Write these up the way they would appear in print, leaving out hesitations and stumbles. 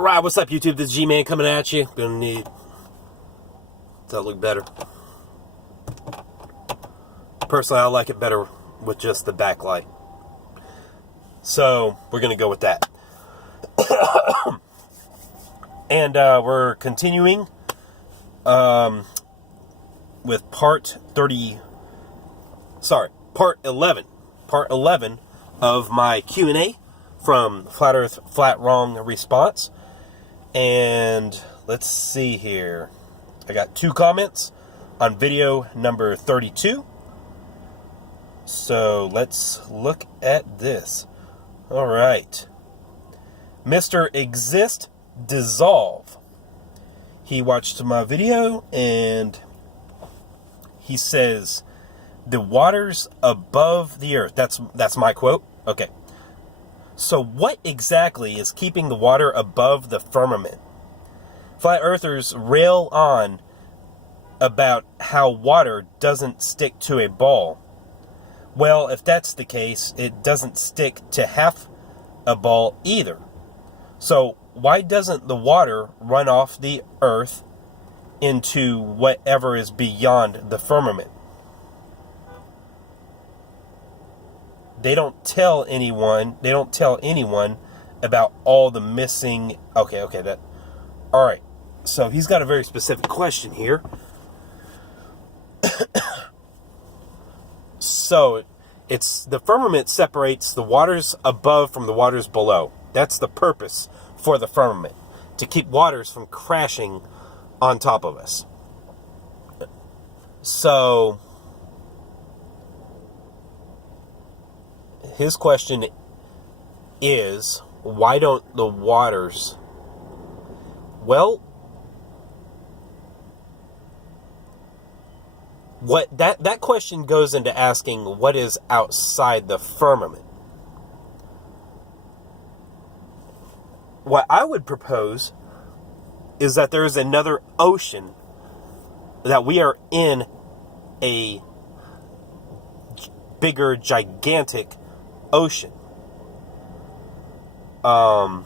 Alright, what's up YouTube? This is G-Man coming at you. Gonna need... Does that look better? Personally, I like it better with just the backlight. So, we're gonna go with that. And we're continuing with part 11. Part 11 of my Q&A from Flat Earth Flat Wrong Response. And let's see here. I got 2 comments on video number 32. So let's look at this. All right. Mr. Exist Dissolve. He watched my video and he says, the waters above the earth. That's my quote. Okay. So what exactly is keeping the water above the firmament? Flat earthers rail on about how water doesn't stick to a ball. Well, if that's the case, it doesn't stick to half a ball either. So why doesn't the water run off the earth into whatever is beyond the firmament? They don't tell anyone about all the missing... Okay, all right. So he's got a very specific question here. So it's the firmament separates the waters above from the waters below. That's the purpose for the firmament, to keep waters from crashing on top of us. So his question is, why don't the waters... Well, what that question goes into asking what is outside the firmament. What I would propose is that there is another ocean, that we are in a bigger, gigantic ocean. I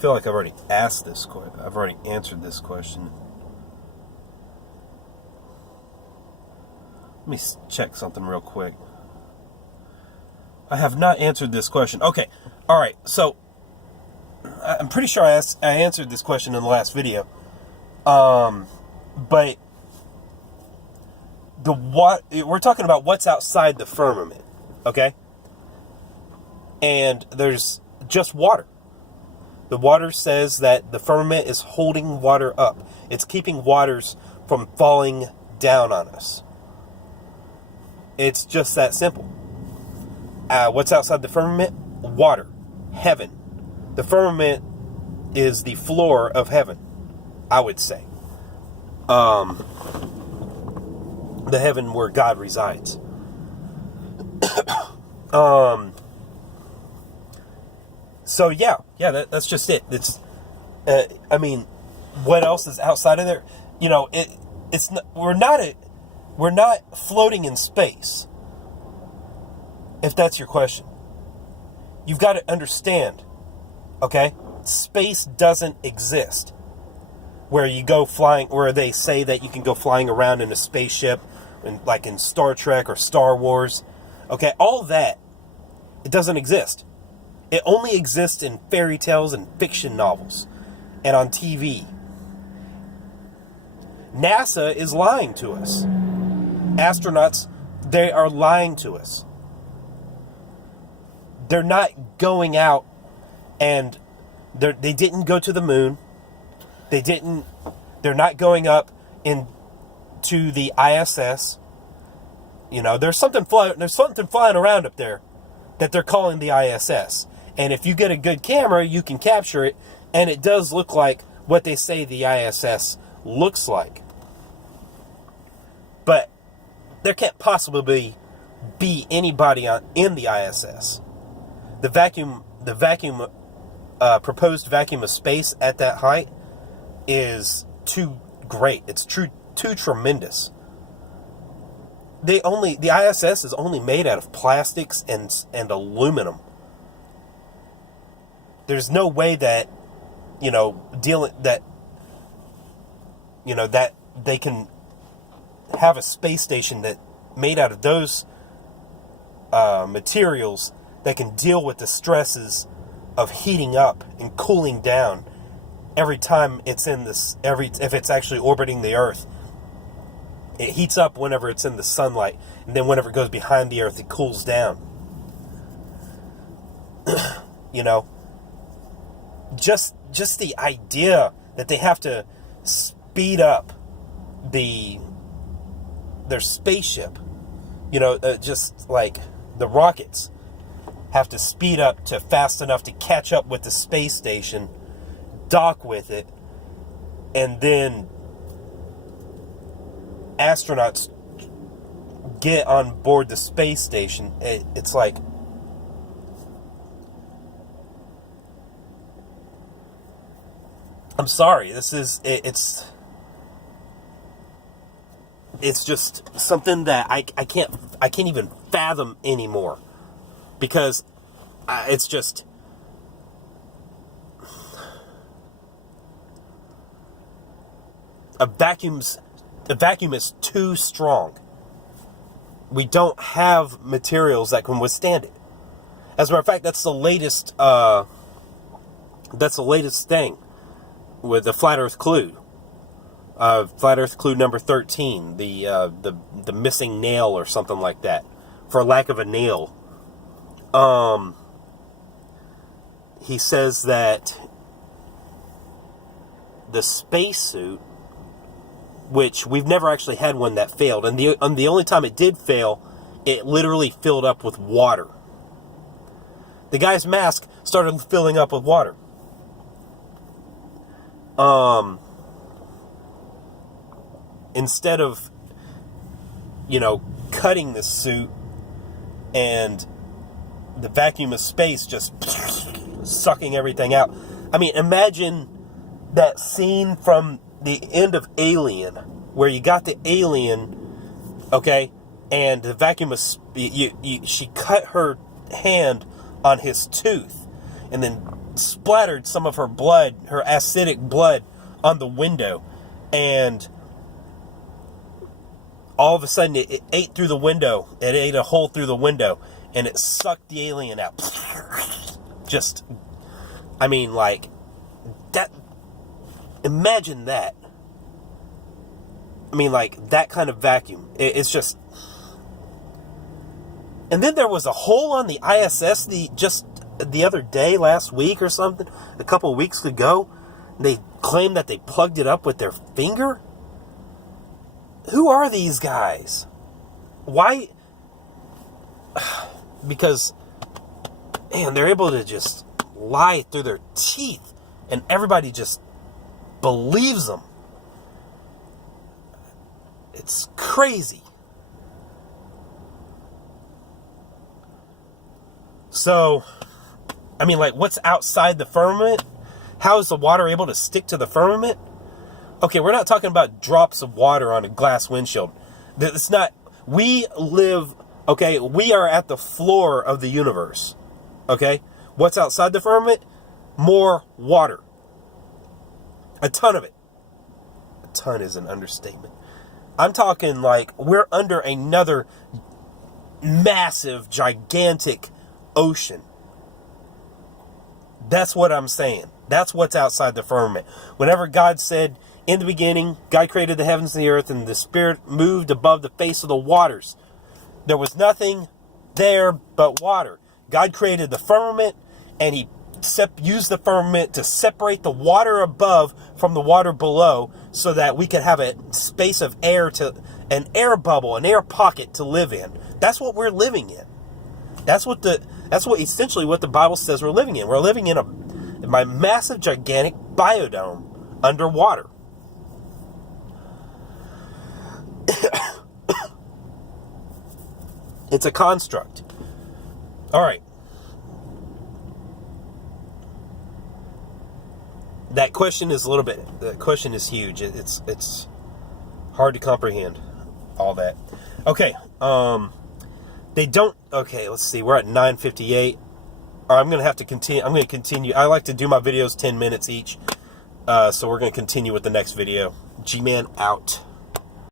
feel like I've already asked this question. I've already answered this question. Let me check something real quick. I have not answered this question. Okay, all right. So I'm pretty sure I answered this question in the last video. But we're talking about what's outside the firmament, okay? And there's just water. The water says that the firmament is holding water up. It's keeping waters from falling down on us. It's just that simple. What's outside the firmament? Water. Heaven. The firmament is the floor of heaven, I would say. The heaven where God resides. So yeah, that's just it. It's, I mean, what else is outside of there? You know, we're not floating in space. If that's your question, you've got to understand. Okay, space doesn't exist. Where you go flying, where they say that you can go flying around in a spaceship, like in Star Trek or Star Wars. Okay, all that, it doesn't exist. It only exists in fairy tales and fiction novels and on TV. NASA is lying to us. Astronauts, they are lying to us. They're not going out and they didn't go to the moon. They're not going up into the ISS. You know, there's something flying around up there that they're calling the ISS. And if you get a good camera, you can capture it, and it does look like what they say the ISS looks like. But there can't possibly be anybody in the ISS. The proposed vacuum of space at that height is too great. It's too tremendous. The ISS is only made out of plastics and aluminum. there's no way that, that they can have a space station that made out of those materials that can deal with the stresses of heating up and cooling down every time it's in this, if it's actually orbiting the Earth. It heats up whenever it's in the sunlight, and then whenever it goes behind the Earth, it cools down. Just the idea that they have to speed up their spaceship, just like the rockets have to speed up to fast enough to catch up with the space station, dock with it, and then astronauts get on board the space station. It's like, I'm sorry, it's just something that I can't even fathom anymore, because it's just, a vacuum is too strong. We don't have materials that can withstand it. As a matter of fact, that's the latest thing with the Flat Earth Clue. Flat Earth Clue number 13, the missing nail or something like that, for lack of a nail. He says that the spacesuit, which we've never actually had one that failed, and the only time it did fail, it literally filled up with water. The guy's mask started filling up with water. Instead of, cutting the suit and the vacuum of space just sucking everything out. I mean, imagine that scene from the end of Alien, where you got the alien, okay, and the vacuum of she cut her hand on his tooth, and then splattered some of her blood, her acidic blood, on the window, and all of a sudden it ate through the window. It ate a hole through the window, and it sucked the alien out. Just, I mean, like, that, imagine that. I mean, like, that kind of vacuum. It's just... And then there was a hole on the ISS just the other day, last week or something, a couple of weeks ago. They claimed that they plugged it up with their finger. Who are these guys? Why? Because, man, they're able to just lie through their teeth, and everybody just believes them. It's crazy. So, I mean, like, what's outside the firmament? How is the water able to stick to the firmament? Okay, we're not talking about drops of water on a glass windshield. It's not, we live, okay, we are at the floor of the universe. Okay? What's outside the firmament? More water. A ton of it. A ton is an understatement. I'm talking like we're under another massive, gigantic ocean. That's what I'm saying. That's what's outside the firmament. Whenever God said, in the beginning, God created the heavens and the earth, and the Spirit moved above the face of the waters. There was nothing there but water. God created the firmament, and He used the firmament to separate the water above from the water below, so that we could have a space of air, an air bubble, an air pocket to live in. That's what we're living in. That's what essentially what the Bible says we're living in. We're living in my massive, gigantic biodome underwater. It's a construct. All right. That question is huge. It's hard to comprehend all that. Okay. They don't, okay, let's see. We're at 9:58. All I'm going to have to continue. I'm going to continue. I like to do my videos 10 minutes each. So we're going to continue with the next video. G-Man out.